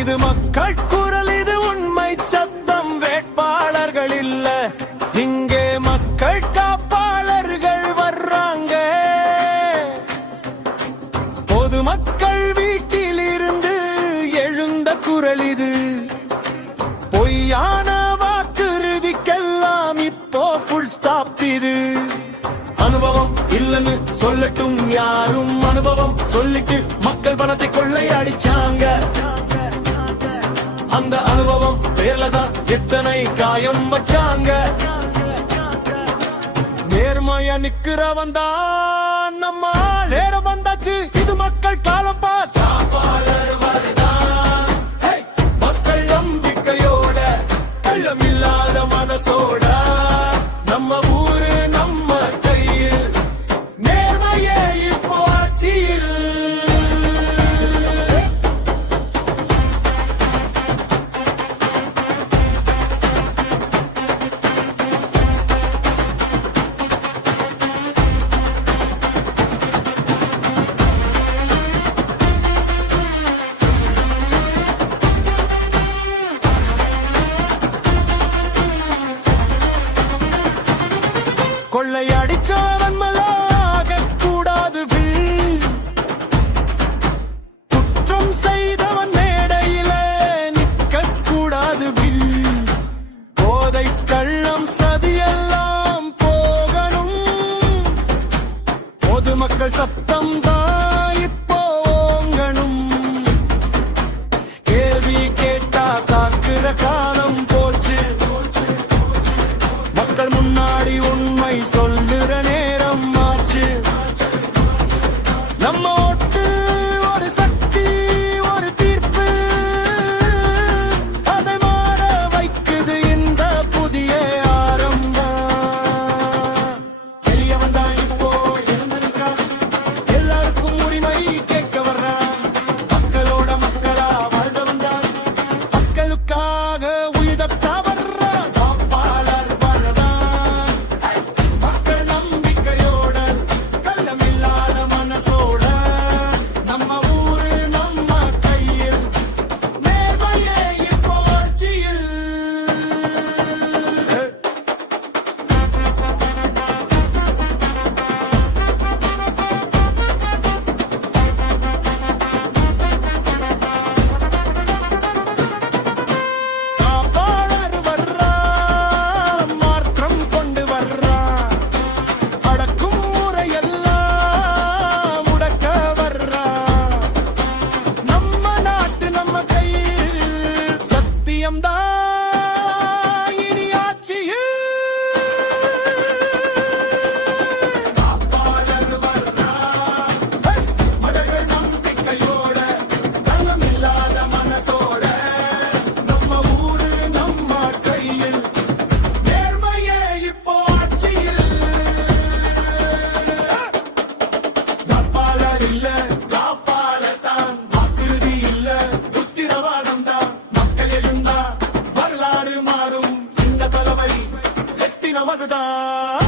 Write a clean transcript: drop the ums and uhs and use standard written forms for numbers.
இது மக்கள் குரல், இது உண்மை சத்தம். வேட்பாளர்கள் இல்ல, இங்கே மக்கள் காப்பாளர்கள் வர்றாங்க. பொதுமக்கள் வீட்டில் இருந்து எழுந்த குரல் இது. பொய்யான வாக்குறுதிக்கெல்லாம் இப்போ ஃபுல் ஸ்டாப் இது. அனுபவம் இல்லன்னு சொல்லட்டும் யாரும், அனுபவம் சொல்லிட்டு மக்கள் பணத்தை கொள்ளையடிச்சாங்க. அந்த அனுபவம் பேர்ல தான் எத்தனை காயம் வச்சாங்க. நேர்மையா நிக்கிறவன் தான் நம்ம நேரம் வந்தாச்சு. இது மக்கள் காலம் பாஸ். மக்கள் நம்பிக்கையோட, கள்ளமில்லாத மனசோட, நம்ம ஊரு நம்ம கையில், நேர்மையே இப்போ ஆட்சியில். கொள்ளையடிச்சவன் மலாக கூடாது. குற்றம் செய்தவன் மேடையில நிற்க கூடாது. போதை கள்ளம் சதியெல்லாம் போகணும். பொதுமக்கள் சத்தம் தான் இப்போ ஓங்கணும். கேள்வி கேட்டா காக்குற காலம் போச்சு. மக்கள் முன்னாடி உண்மை சொல்லுற நேரம் ஆச்சு. நம்ம ஓட்டு ஒரு சக்தி, ஒரு தீர்ப்பு. அதை மாற வைக்குது இந்த புதிய ஆரம்பம். வெளியவன் தான் இப்போ இருந்திருக்கா. எல்லாருக்கும் உரிமை கேட்க வர்றான். மக்களோட மக்களா வாழ்ந்தவன் தான். மக்களுக்காக உயிர்த்தா வர்றான். காப்பாளர் வரதான். மக்கள் நம்பிக்கையோட, கள்ளமில்லாத மனசோட, நம்ம ஊரு நம்ம கையில், நேர்மையே இப்போ ஆட்சியில். காப்பாளர் வர்றான், மாற்றம் கொண்டு வர்றான். அடக்கும் முறையெல்லாம் முடக்க வர்றான். நம்ம நாட்டு நம்ம கையில், சத்தியம்தான் இனி ஆட்சியில். காப்பாளர் வர்றான். மடங்கள் நம்பிக்கையோட, கள்ளமில்லாத மனசோட, நம்ம ஊரு நம்ம கையில், நேர்மையே இப்போ ஆட்சியில். காப்பாளர் இல்ல, காப்பாளர் தான். வாக்குறுதி இல்ல, உத்திரவாதம் தான். மக்கள் எழுந்தா வரலாறு மாறும். இந்த தலைவலி வெற்றி நமதுதான்.